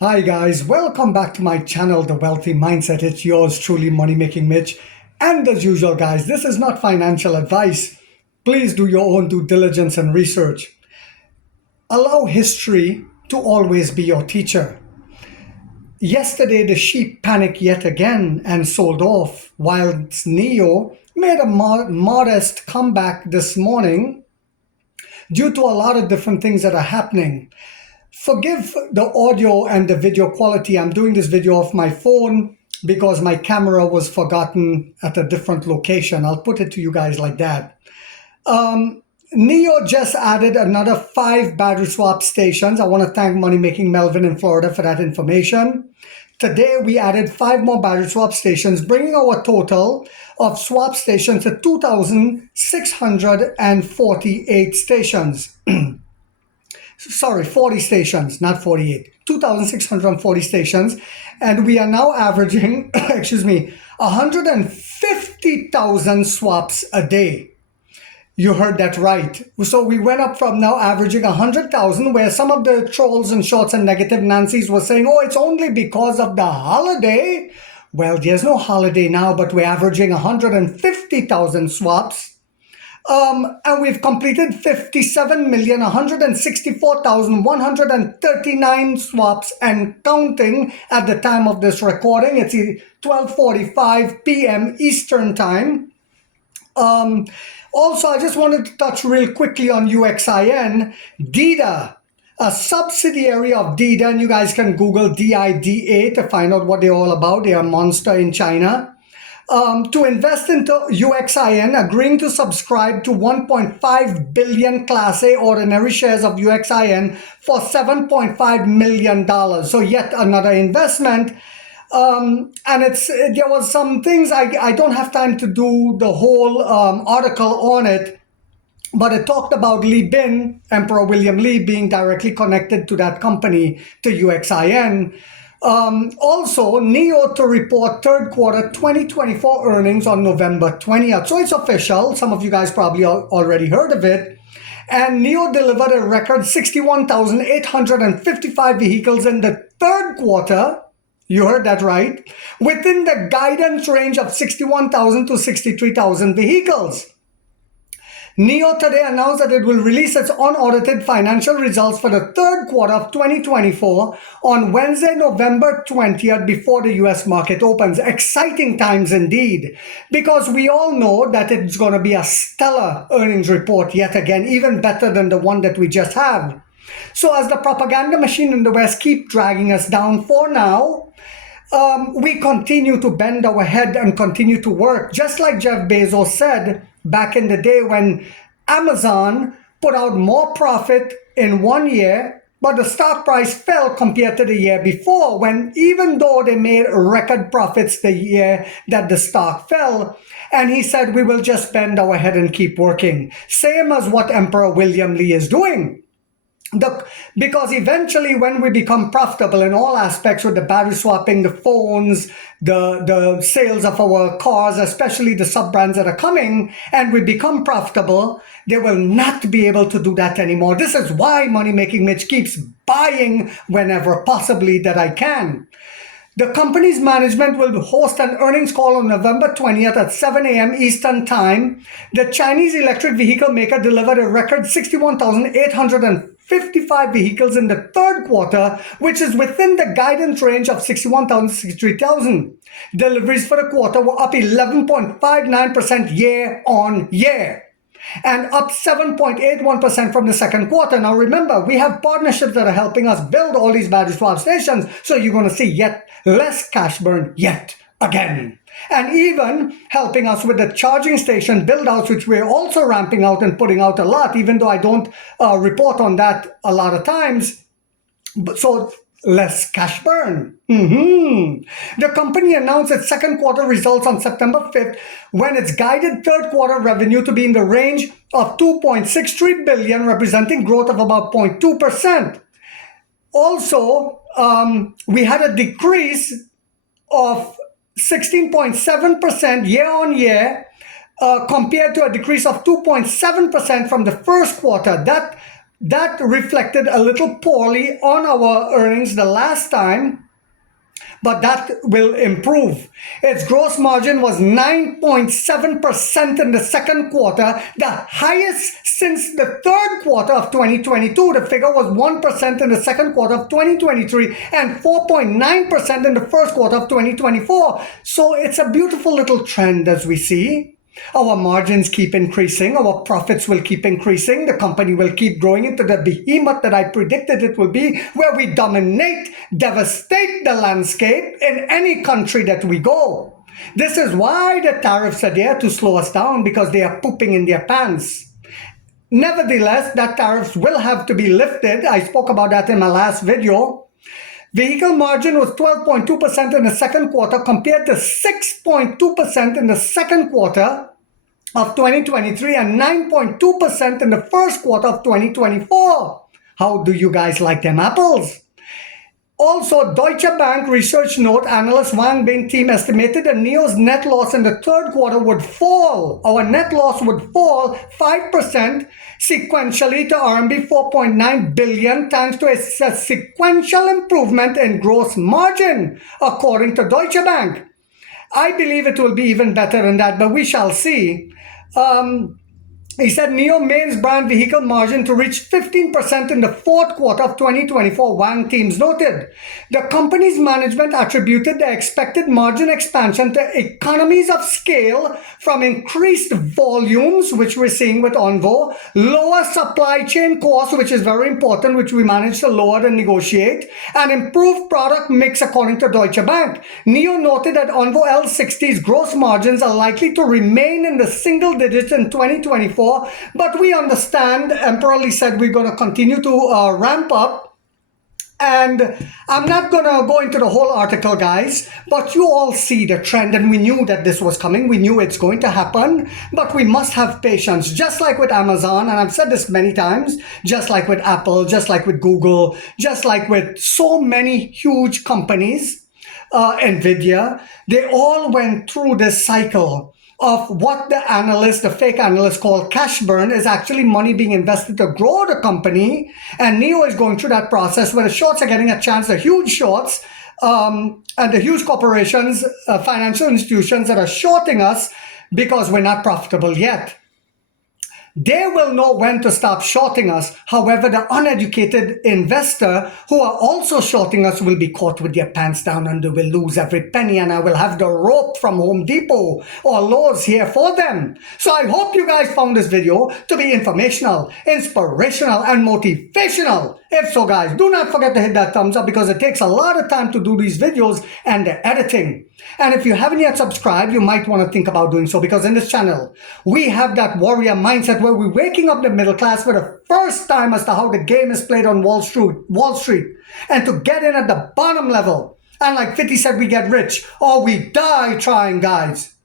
Hi guys, welcome back to my channel, The Wealthy Mindset. It's yours truly, Money Making Mitch. And as usual, guys, this is not financial advice. Please do your own due diligence and research. Allow history to always be your teacher. Yesterday, the sheep panicked yet again and sold off, whilst NEO made a modest comeback this morning due to a lot of different things that are happening. Forgive the audio and the video quality. I'm doing this video off my phone because my camera was forgotten at a different location. I'll put it to you guys like that. NEO just added another 5 battery swap stations. I want to thank Money Making Melvin in Florida for that information. Today, we added 5 more battery swap stations, bringing our total of swap stations to 2,648 stations. Sorry, 40 stations, not 48. 2,640 stations. And we are now averaging, 150,000 swaps a day. You heard that right. So we went up from now averaging 100,000, where some of the trolls and shorts and negative Nancy's were saying, oh, it's only because of the holiday. Well, there's no holiday now, but we're averaging 150,000 swaps. And we've completed 57,164,139 swaps and counting at the time of this recording. It's 12:45 p.m. Eastern Time. Also, I just wanted to touch real quickly on UXIN. DIDA, a subsidiary of DIDA, and you guys can Google DIDA to find out what they're all about. They are a monster in China. To invest into UXIN, agreeing to subscribe to 1.5 billion Class A ordinary shares of UXIN for $7.5 million. So yet another investment. And there was some things, I don't have time to do the whole article on it, but it talked about Li Bin, Emperor William Li, being directly connected to that company, to UXIN. Also, NEO to report third quarter 2024 earnings on November 20th. So it's official. Some of you guys probably already heard of it. And NEO delivered a record 61,855 vehicles in the third quarter. You heard that right. Within the guidance range of 61,000 to 63,000 vehicles. NEO today announced that it will release its unaudited financial results for the third quarter of 2024 on Wednesday, November 20th, before the US market opens. Exciting times indeed, because we all know that it's going to be a stellar earnings report yet again, even better than the one that we just had. So as the propaganda machine in the West keep dragging us down for now, we continue to bend our head and continue to work. Just like Jeff Bezos said back in the day when Amazon put out more profit in 1 year, but the stock price fell compared to the year before, when even though they made record profits the year that the stock fell. And he said, we will just bend our head and keep working. Same as what Emperor William Li is doing. Because eventually when we become profitable in all aspects, with the battery swapping, the phones, the sales of our cars, especially the sub-brands that are coming, and we become profitable, they will not be able to do that anymore. This is why Money Making Mitch keeps buying whenever possibly that I can. The company's management will host an earnings call on November 20th at 7 a.m. Eastern Time. The Chinese electric vehicle maker delivered a record 61,855 vehicles in the third quarter, which is within the guidance range of 61,000 to 63,000. Deliveries for the quarter were up 11.59% year on year, and up 7.81% from the second quarter. Now remember, we have partnerships that are helping us build all these battery swap stations, so you're going to see yet less cash burn yet again. And even helping us with the charging station build-outs, which we're also ramping out and putting out a lot, even though I don't report on that a lot of times. So less cash burn. The company announced its second quarter results on September 5th, when its guided third quarter revenue to be in the range of $2.63 billion, representing growth of about 0.2%. Also, we had a decrease of 16.7% year on year, compared to a decrease of 2.7% from the first quarter. That that reflected a little poorly on our earnings the last time, but that will improve. Its gross margin was 9.7% in the second quarter, the highest since the third quarter of 2022. The figure was 1% in the second quarter of 2023 and 4.9% in the first quarter of 2024. So it's a beautiful little trend as we see. Our margins keep increasing, our profits will keep increasing, the company will keep growing into the behemoth that I predicted it will be, where we dominate, devastate the landscape in any country that we go. This is why the tariffs are there to slow us down, because they are pooping in their pants. Nevertheless, that tariffs will have to be lifted. I spoke about that in my last video. Vehicle margin was 12.2% in the second quarter compared to 6.2% in the second quarter of 2023 and 9.2% in the first quarter of 2024. How do you guys like them apples? Also, Deutsche Bank research note analyst Wang Bin team estimated that NIO's net loss in the third quarter would fall. Our net loss would fall 5% sequentially to RMB 4.9 billion thanks to a sequential improvement in gross margin, according to Deutsche Bank. I believe it will be even better than that, but we shall see. He said NIO mains brand vehicle margin to reach 15% in the fourth quarter of 2024, Wang teams noted. The company's management attributed the expected margin expansion to economies of scale from increased volumes, which we're seeing with Onvo, lower supply chain costs, which is very important, which we managed to lower and negotiate, and improved product mix, according to Deutsche Bank. NIO noted that Onvo L60's gross margins are likely to remain in the single digits in 2024, but we understand, Emperor Lee said we're going to continue to ramp up. And I'm not going to go into the whole article, guys, but you all see the trend, and we knew that this was coming. We knew it's going to happen, but we must have patience, just like with Amazon, and I've said this many times, just like with Apple, just like with Google, just like with so many huge companies, NVIDIA. They all went through this cycle of what the fake analysts call cash burn, is actually money being invested to grow the company. And NIO is going through that process where the shorts are getting a chance, the huge shorts, and the huge corporations, financial institutions that are shorting us because we're not profitable yet. They will know when to stop shorting us. However, the uneducated investor who are also shorting us will be caught with their pants down and they will lose every penny, and I will have the rope from Home Depot or Lowe's here for them. So I hope you guys found this video to be informational, inspirational, and motivational. If so, guys, do not forget to hit that thumbs up, because it takes a lot of time to do these videos and the editing. And if you haven't yet subscribed, you might want to think about doing so, because in this channel, we have that warrior mindset where we're waking up the middle class for the first time as to how the game is played on Wall Street, and to get in at the bottom level. And like 50 said, we get rich or we die trying, guys.